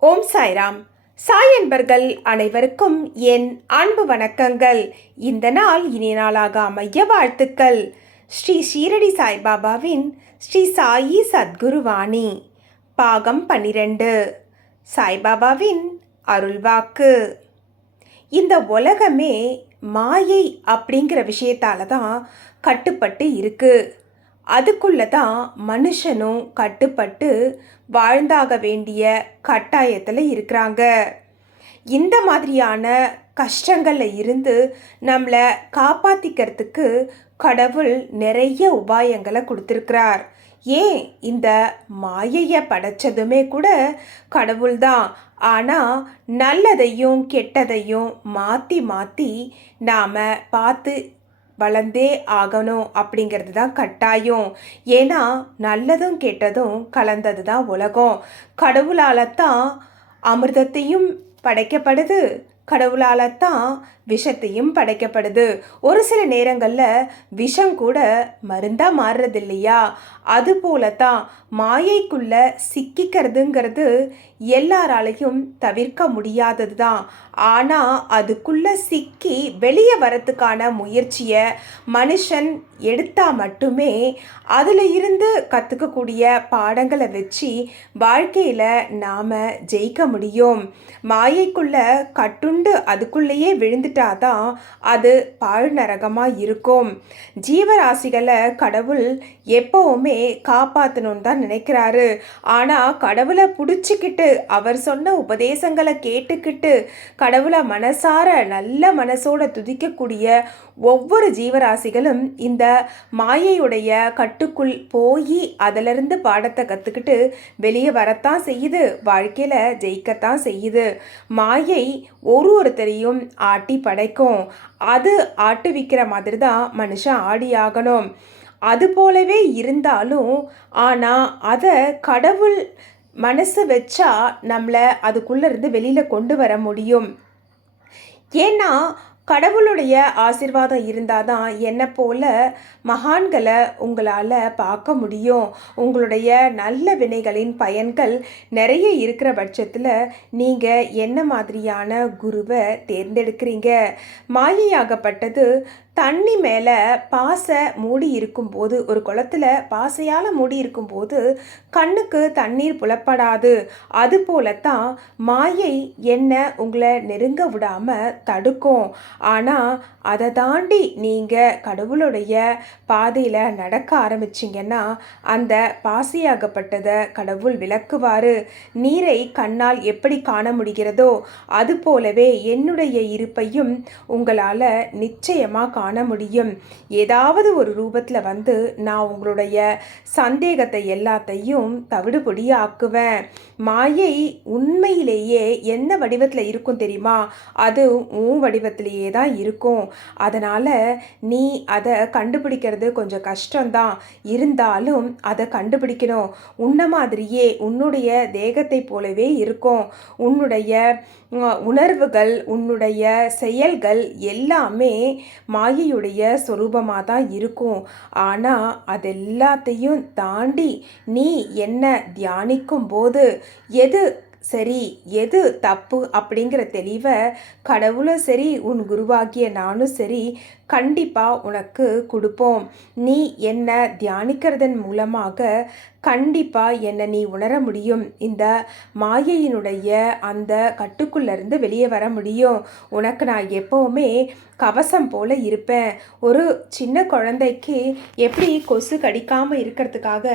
ஓம் சாய்ராம். சாய் என்பர்கள் அனைவருக்கும் என் அன்பு வணக்கங்கள். இந்த நாள் இனிய நாளாக அமைய வாழ்த்துக்கள். ஸ்ரீ ஷீரடி சாய்பாபாவின் ஸ்ரீ சாயி சத்குருவாணி. பாகம் பன்னிரண்டு. சாய்பாபாவின் அருள்வாக்கு. இந்த உலகமே மாயை அப்படிங்கிற விஷயத்தால தான் கட்டுப்பட்டு இருக்குது அதுக்குள்ளே தான் மனுஷனும் கட்டுப்பட்டு வாழ்ந்தாக வேண்டிய கட்டாயத்தில் இருக்கிறாங்க. இந்த மாதிரியான கஷ்டங்களில் இருந்து நம்மளை காப்பாற்றிக்கிறதுக்கு கடவுள் நிறைய உபாயங்களை கொடுத்துருக்கிறார். ஏன்? இந்த மாயையை படைச்சதுமே கூட கடவுள்தான். ஆனால் நல்லதையும் கெட்டதையும் மாற்றி மாற்றி நாம் பார்த்து வளர்ந்தே ஆகணும் அப்படிங்கிறது தான் கட்டாயம். ஏன்னா நல்லதும் கெட்டதும் கலந்தது தான் உலகம். கடவுளால் தான் அமிர்தத்தையும் படைக்கப்படுது. கடவுளால் தான் விஷத்தையும் படைக்கப்படுது. ஒரு சில நேரங்களில் விஷம் கூட மருந்தாக மாறுறது இல்லையா அதுபோல தான் மாயைக்குள்ள சிக்கிக்கிறதுங்கிறது எல்லாராலையும் தவிர்க்க முடியாதது தான் ஆனால் அதுக்குள்ளே சிக்கி வெளியே வரத்துக்கான முயற்சியை மனுஷன் எடுத்தால் மட்டுமே அதில் இருந்து கற்றுக்கக்கூடிய பாடங்களை வச்சு வாழ்க்கையில் நாம் ஜெயிக்க முடியும். மாயைக்குள்ளே கட்டுண்டு அதுக்குள்ளேயே விழுந்துட்டு தான் அது பாழ் நரகமாக இருக்கும். ஜீவராசிகளை கடவுள் எப்போவுமே காப்பாற்றணும்னு தான் நினைக்கிறாரு. ஆனால் கடவுளை பிடிச்சிக்கிட்டு அவர் சொன்ன உபதேசங்களை கேட்டுக்கிட்டு கடவுளை மனசார நல்ல மனசோட துதிக்கக்கூடிய ஒவ்வொரு ஜீவராசிகளும் இந்த மாயையுடைய கட்டுக்குள் போய் அதிலிருந்து பாடத்தை கற்றுக்கிட்டு வெளியே வரத்தான் செய்யுது. வாழ்க்கையில் ஜெயிக்கத்தான் செய்யுது. மாயை ஒரு ஒருத்தரையும் ஆட்டி படைக்கும். அது ஆட்டு விற்கிற மாதிரி தான் மனுஷன் ஆடி ஆகணும் அது போலவே இருந்தாலும் ஆனால் அதை கடவுள் மனசு வச்சா நம்மளை அதுக்குள்ளேருந்து வெளியில் கொண்டு வர முடியும். ஏன்னா கடவுளுடைய ஆசிர்வாதம் இருந்தால் தான் என்னை போல மகான்களை உங்களால் பார்க்க முடியும். உங்களுடைய நல்ல வினைகளின் பயன்கள் நிறைய இருக்கிற பட்சத்தில் நீங்கள் என்ன மாதிரியான குருவை தேர்ந்தெடுக்கிறீங்க? மாயையாகப்பட்டது தண்ணி மேலே பாசை மூடி இருக்கும்போது ஒரு குளத்தில் பாசையால் மூடி இருக்கும்போது கண்ணுக்கு தண்ணீர் புலப்படாது. அதுபோலத்தான் மாயை என்ன உங்களை நெருங்க விடாமல் தடுக்கும். ஆனால் அதை தாண்டி நீங்கள் கடவுளுடைய பாதையில் நடக்க ஆரம்பிச்சிங்கன்னா அந்த பாசியாகப்பட்டதை கடவுள் விளக்குவார். நீரை கண்ணால் எப்படி காண முடிகிறதோ அது போலவே என்னுடைய இருப்பையும் உங்களால் நிச்சயமாக காண முடியும். ஏதாவது ஒரு ரூபத்தில் வந்து நான் உங்களுடைய சந்தேகத்தை எல்லாத்தையும் தவிடுபொடி ஆக்குவேன் மாயை உண்மையிலேயே என்ன வடிவத்தில் இருக்கும் தெரியுமா? அது உன் வடிவத்திலேயே தான் இருக்கும். அதனால் நீ அதை கண்டுபிடிக்கிறது கொஞ்சம் கஷ்டம்தான். இருந்தாலும் அதை கண்டுபிடிக்கணும். உன்ன மாதிரியே உன்னுடைய தேகத்தை போலவே இருக்கும். உன்னுடைய உணர்வுகள் உன்னுடைய செயல்கள் எல்லாமே மா தாயியுடைய சொரூபமாக தான் இருக்கும். ஆனால் அது எல்லாத்தையும் தாண்டி நீ என்ன தியானிக்கும் போது எது சரி எது தப்பு அப்படிங்கிற தெளிவை கடவுளும் சரி உன் குருவாகிய நானும் சரி கண்டிப்பாக உனக்கு கொடுப்போம். நீ என்ன தியானிக்கிறதன் மூலமாக கண்டிப்பாக என்னை நீ உணர முடியும். இந்த மாயையினுடைய அந்த கட்டுக்குள்ளேருந்து வெளியே வர முடியும். உனக்கு நான் எப்போவுமே கவசம் போல் இருப்பேன். ஒரு சின்ன குழந்தைக்கு எப்படி கொசு கடிக்காமல் இருக்கிறதுக்காக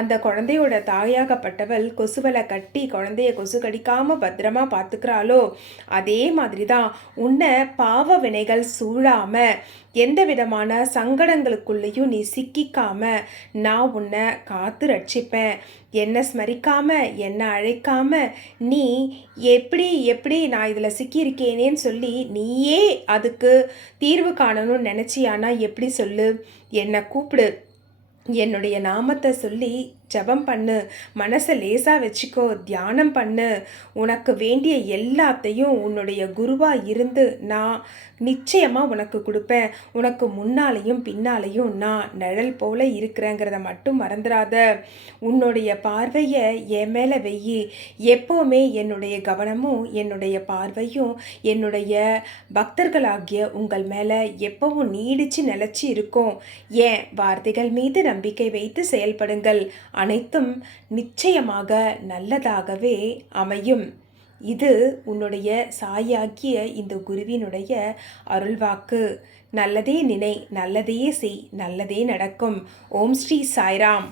அந்த குழந்தையோட தாயாகப்பட்டவள் கொசுவலை கட்டி குழந்தைய கொசு கடிக்காமல் பத்திரமா பார்த்துக்கிறாளோ? அதே மாதிரி தான் உன்னை பாவ வினைகள் சூழாமல் எந்த விதமான சங்கடங்களுக்குள்ளேயும் நீ சிக்கிக்காம நான் உன்னை காத்து ரட்சிப்பேன். என்னை ஸ்மரிக்காம என்னை அழைக்காம நீ எப்படி எப்படி நான் இதில் சிக்கியிருக்கேனேன்னு சொல்லி நீயே அதுக்கு தீர்வு காணணும்னு நினச்சியானா எப்படி சொல்லு? என்னை கூப்பிடு. என்னுடைய நாமத்தை சொல்லி ஜெபம் பண்ணு மனசை லேசாக வச்சுக்கோ தியானம் பண்ணு. உனக்கு வேண்டிய எல்லாத்தையும் உன்னுடைய குருவாக இருந்து நான் நிச்சயமாக உனக்கு கொடுப்பேன். உனக்கு முன்னாலேயும் பின்னாலேயும் நான் நிழல் போல இருக்கிறேங்கிறத மட்டும் மறந்துடாத உன்னுடைய பார்வையை என் மேலே வெயி. எப்போவுமே என்னுடைய கவனமும் என்னுடைய பார்வையும் என்னுடைய பக்தர்களாகிய உங்கள் மேலே எப்பவும் நீடிச்சு நிலச்சி இருக்கும். ஏன் வார்த்தைகள் மீது நம்பிக்கை வைத்து செயல்படுங்கள். அனைத்தும் நிச்சயமாக நல்லதாகவே அமையும். இது உன்னுடைய சாயாகிய இந்த குருவினுடைய அருள்வாக்கு. நல்லதே நினை நல்லதையே செய் நல்லதே நடக்கும். ஓம் ஸ்ரீ சாய்ராம்.